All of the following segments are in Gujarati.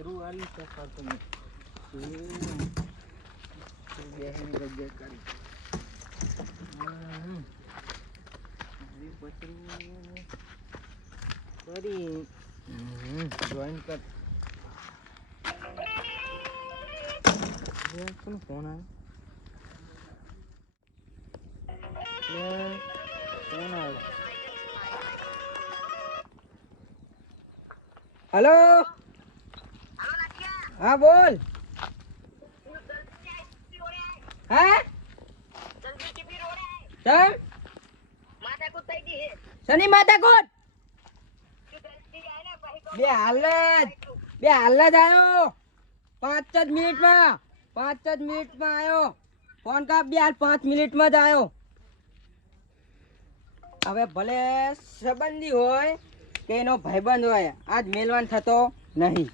પતરું આલી સફા તમે બેહીને ગજ્જે કરી પતરું કરી જોઈન કર કોણ ફોન આવ્યો ફોન આવ્યો हेलो हाँ बोल हैं चल शनि माता कोट बे हालत आयो 5 मिनट में आयो फोन का बे हाल 5 मिनट में ज आयो હવે ભલે સંબંધી હોય કે એનો ભાઈબંધ હોય આજ મેલવાન થતો નહીં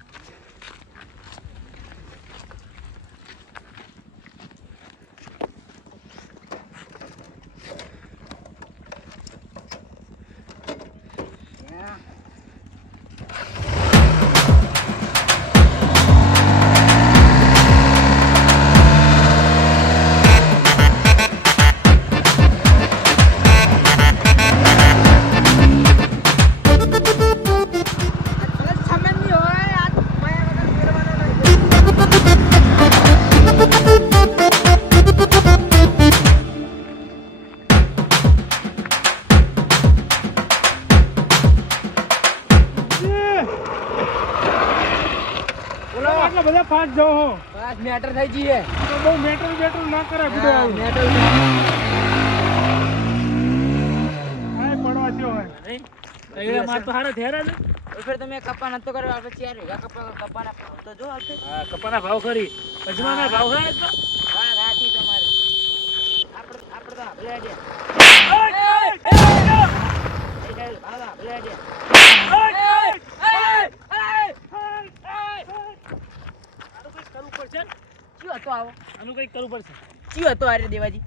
पाँच जाओ हो पाँच मैटर થઈ જીએ તો બહુ મેટર ના કરે બુડો મેટર આય પડવા થયો હોય એડા માર તો હારો થેરા ને ફેર તમે કપા નતો કર્યો આપણે ચાર વીઘા કપાના ભાવ તો જો આવશે હા કપાના ભાવ ખરી અજમાના ભાવ હે તો હા રાતી તમારે આપણે તો ભલે દે ભાડા ભલે દે આનું કઈ કરવું પડશે ચિયો હતો આરે દેવાજી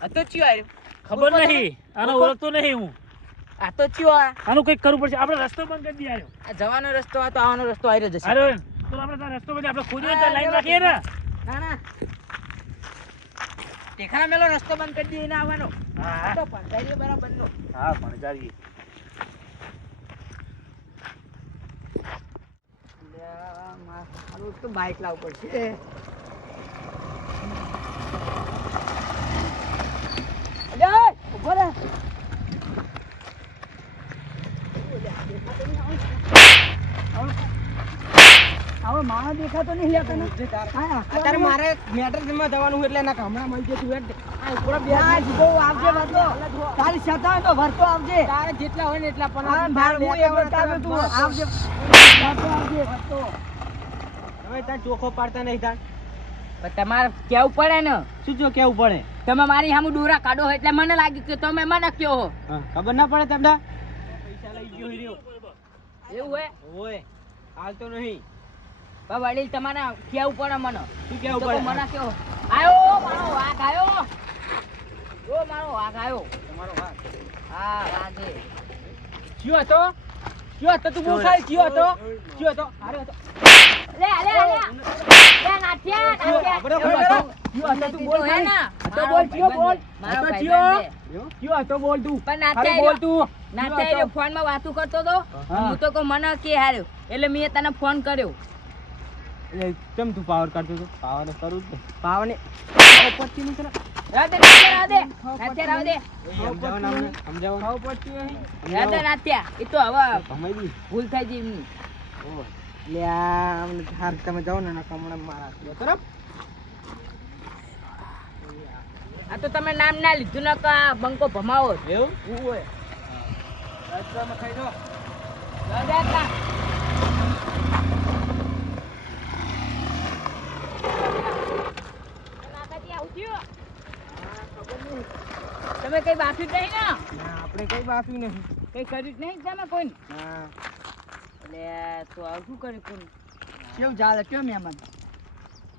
હતો ચિયો આરે ખબર નહીં આનો ઓળખતો નહીં હું આ તો ચિયો આનું કઈ કરવું પડશે આપણે રસ્તો બંધ કરી દીયો આ જવાનો રસ્તો આ તો આવવાનો રસ્તો આરે જશે અરે તો આપણે તો રસ્તો બંધ આપણે ખોદીએ તો લાઈન રાખીએ ને ના ટેખાના મેલો રસ્તો બંધ કરી દઈએ ને આવવાનો હા તો પંચાયત બરાબર નો હા પણ જારી મારું તો બાઈક લાવવું પડશે ઉભો રે હવે માણસ દેખાતો નહીં લેતો ને અત્યારે મારે મેટર જમા જવાનું એટલે એના હમણાં મળી જતું આવજે વાતો તારી સતા તો ભરતો આવજે તારે જેટલા હોય ને એટલા પણ આવજે હવે તાર ચોખ્ખો પાડતા નહીં તાર તમારે કેવું પડે ને શું જો કેવું પડે તમે મારી સામે દોરા કાઢો એટલે મને લાગ્યું કે તમે મને કયો હો ખબર ના પડે તમને પૈસા લઈ ગયો હીરો એવું હે ઓય હાલ તો નહીં વડીલ તમારે કેવું પડે મને શું કેવું પડે મને કયો આયો મારો વાઘ આયો તમારો વાઘ હા વાઘે કયો હતો તું બોલ ખાલી કયો હતો હારે હતો લે નાઠિયા તું બોલ હે ના તો બોલ કયો બોલ મારો કયો હતો બોલ તું પણ નાઠિયા બોલ તું નાઠિયા ફોન માં વાતો કરતો તો હું તો કો મને કે હાર્યો એટલે મેં તને ફોન કર્યો એટલે કેમ તું પાવર કાઢતો તો પાવર કરું જ પાવર ને પચ્ચી ની રાવ દે સમજાવો પચ્ચી રાવ નાઠિયા એ તો હવે ભૂલ થઈ ગઈ એમની લે અમને હાર તમે જાઓ ને કમણા મારા બરાબર આ તો તમે નામ ના લીધું ને કા બંકો ભમાવો એવું હોય રાજમાં ખાઈ દો દાદા તમે કઈ બાફી નહીં ને ના આપણે કઈ બાફી નહીં કઈ કર્યું નહીં તમે કોઈ હા એટલે તો આવ શું કરે કોણ કેવું ચાલે કેમ મહેમાન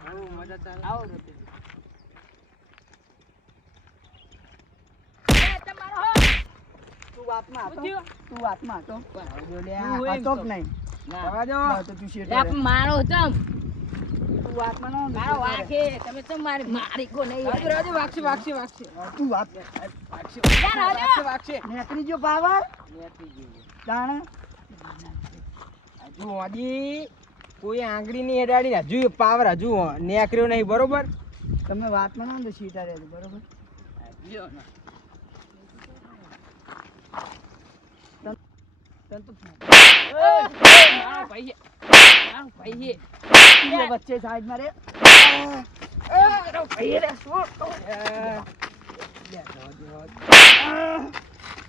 આવો મજા ચાલે આવો રોટી તમારો હો તું વાતમાં હતો બરાબર બોલે આ તો નહીં જવા દો. તો તું શેઠ લે, પણ મારો ચમ તું વાતમાં ના આવતો. મારો વાકે તમે ચમ મારી કો નહીં વાગશે. તું વાત વાગશે. નેકરી જો પાવર જાણે હજુ હજી કોઈ આંગળી ની હેડાડી હજુ પાવર હજુ નેકર્યો નહીં બરોબર. તમે વાતમાં ના આવતો સીધા રહેજો બરોબર. લ્યો ને. તને તો મારો ભાઈ છે. તું વચ્ચે સાઈડમાં રે. મારો ભાઈ રે, શું?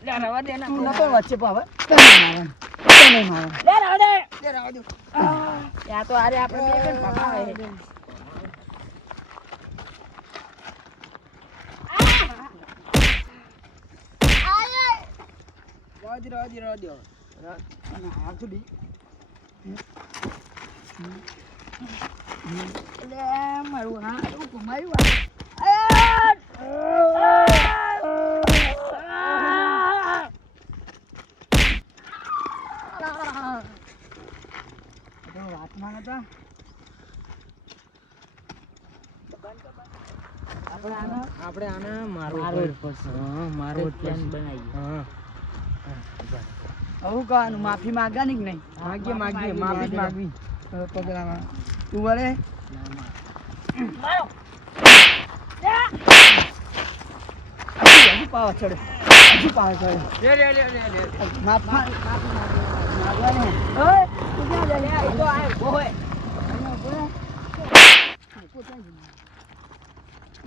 લે, રવા દે ને. તું નતો વચ્ચે પાવર તને મારવાનું. તને મારવાનું. લે, રવા દે. ત્યાં તો આરે આપણે બે પણ ભગાવે છે. રવા દો. અને હાલ તો દી. લે, મારું હારું ઘુમાયું તો વાતમાં નતા. આપણે આને મારવો મારવો જ પડશે. પડશે. હા, મારવો જ પ્લાન પડશે. બનાવીએ. હા. આવું કહેવાનું માફી માંગવાની કે નહીં? માગીએ માફી જ માગવી. હવે પગલામાં તું વળે મારો. હજુ પાવર ચડે. હજુ પાવર ચડે. લે. માફ માંગવાની. ઓય, તું ક્યાં જા? લે, એ તો આ ઉભો હોય.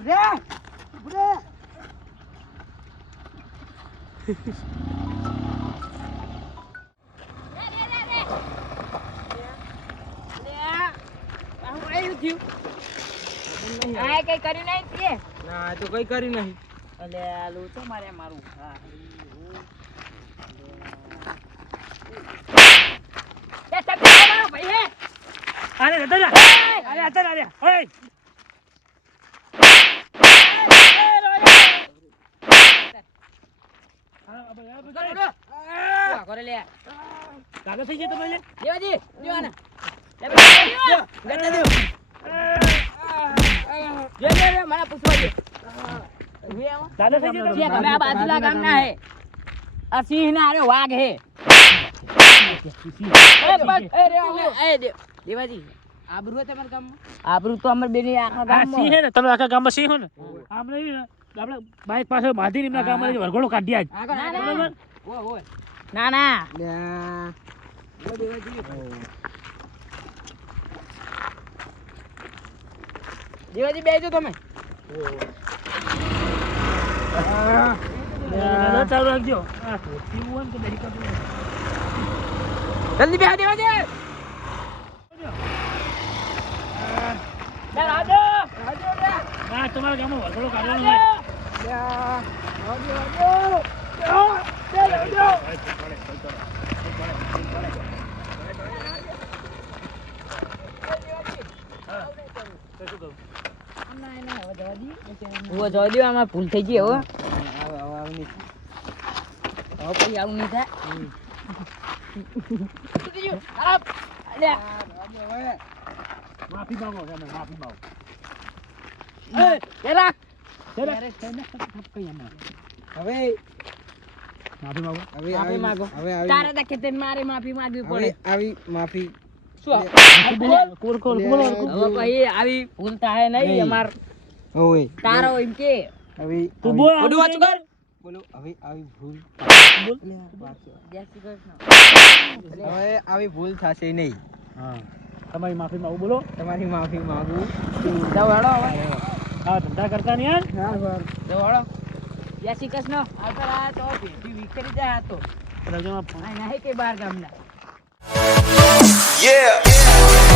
રે ઉભરે. આ કઈ કર્યું નહીં તે. ના આ તો કઈ કર્યું નહીં. અલે આ લોચો મારે મારું. હા. એ ચક્કર મારો ભાઈ હે. અરે જતા જા. અરે જતા જા રે. ઓય ઉભા કરો લે. કાગળ થઈ ગયા તમે લે. દેવાજી, દેવાના. લે, ગટા દે. જે મને પૂછવા દે. દાદા થઈ ગયા જે તમે આ બાજુલા ગામના હે. આ સિંહ ના અરે વાઘ હે. દેવાજી, આબરૂ હે તમારા ગામમાં? આબરૂ તો અમાર બેની આખા આ સિંહ ગામમાં. હે ને તમે આખા ગામમાં સિંહ હો ને આમ નહીં ને આપણે બાઈક પાસે બાંધી એમના ગામમાં વરઘોડો કાઢી આજ ના, ના. બરોબર ના, ના. દેવાજી બેજો તમે. દાદા ચાલુ રાખજો આ પીવું હોય ને તો બેરી કાઢો જલ્દી બેહો દેવાજી. ના તમારા ગામમાં વરઘોડો કાઢવાનો હોય હું જવા દો, આમાં ભૂલ થઈ ગઈ હવે. હવે પછી આવું નહીં થાય. તૂટી ગયું. આ, અલ્યા. માફી માંગો તમે માફી માંગો એ રાખ. હવે માફી માંગો માફી માંગો. હવે તારે તો ખેતર મારે માફી માંગવી પડે. આવી માફી. શું? કોર કોર બોલો હવે પછી આવી ભૂલ થાય નહીં નહીં. અમાર. ઓય તારો એમ કે હવે તું બોલ ઓડું વાંચું કર. બોલો હવે આવી ભૂલ જય શ્રી કૃષ્ણ. હવે આવી ભૂલ થશે નહીં. હા તમારી માફી માંગો બોલો તમારી માફી માંગુ. જાઓ હેડો હવે. હા ધંધા કરતા નહીં યાર જાઓ હેડો. જય શ્રી કૃષ્ણ. આવતા રહ્યા તો ભેટી વિખરી જાય આ તો. રજોમાં આ નહીં કે બાર ગામના. Yeah.